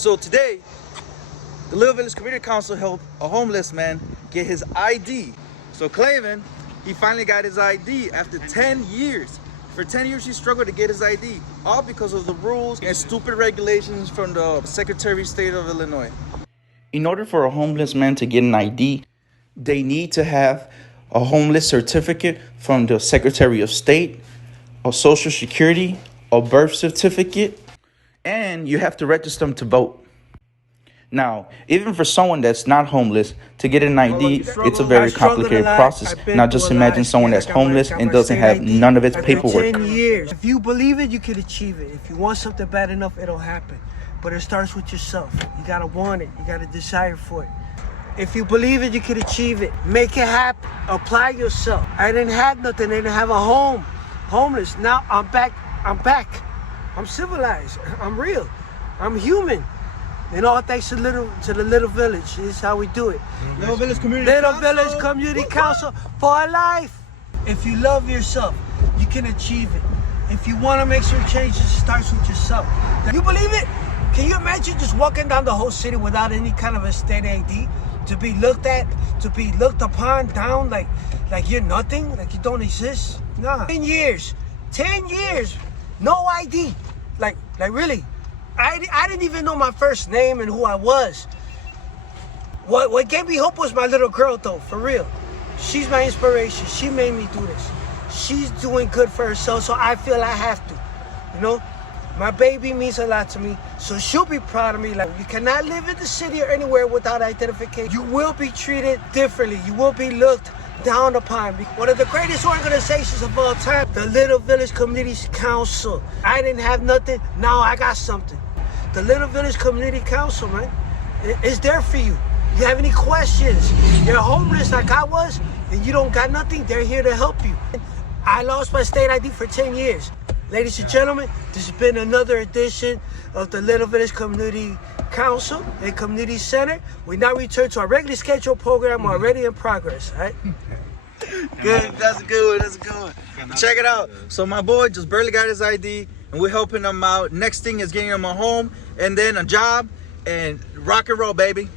So today, the Little Village Community Council helped a homeless man get his ID. So Kelvin, he finally got his ID after 10 years. For 10 years, he struggled to get his ID, all because of the rules and stupid regulations from the Secretary of State of Illinois. In order for a homeless man to get an ID, they need to have a homeless certificate from the Secretary of State, a Social Security, a birth certificate, and you have to register them to vote. Now, even for someone that's not homeless, to get an ID, it's a very complicated process. Now, just imagine someone that's homeless and doesn't have none of its paperwork. 10 years. If you believe it, you can achieve it. If you want something bad enough, it'll happen. But it starts with yourself. You gotta want it. You gotta desire for it. If you believe it, you can achieve it. Make it happen. Apply yourself. I didn't have nothing. I didn't have a home. Homeless. Now I'm back. I'm civilized. I'm real. I'm human. And all thanks to the Little Village. This is how we do it. Little Village Community Council. Village Community Council for life. If you love yourself, you can achieve it. If you want to make some changes, it starts with yourself. You believe it? Can you imagine just walking down the whole city without any kind of a state ID? To be looked at, to be looked upon, down like you're nothing, like you don't exist? Nah. 10 years, no ID. Like really. I didn't even know my first name and who I was. What gave me hope was my little girl, though, for real. She's my inspiration. She made me do this. She's doing good for herself, so I feel I have to. You know, my baby means a lot to me, so she'll be proud of me. Like, you cannot live in the city or anywhere without identification. You will be treated differently. You will be looked down upon. One of the greatest organizations of all time, the Little Village Community Council. I didn't have nothing, now I got something. The Little Village Community Council, man, is there for you. You have any questions, you're homeless like I was, and you don't got nothing, they're here to help you. I lost my state ID for 10 years. Ladies and gentlemen, this has been another edition of the Little Village Community Council and Community Center. We now return to our regularly scheduled program already in progress, all right? Good, that's a good one. Check it out. So my boy just barely got his ID, and we're helping him out. Next thing is getting him a home, and then a job, and rock and roll, baby.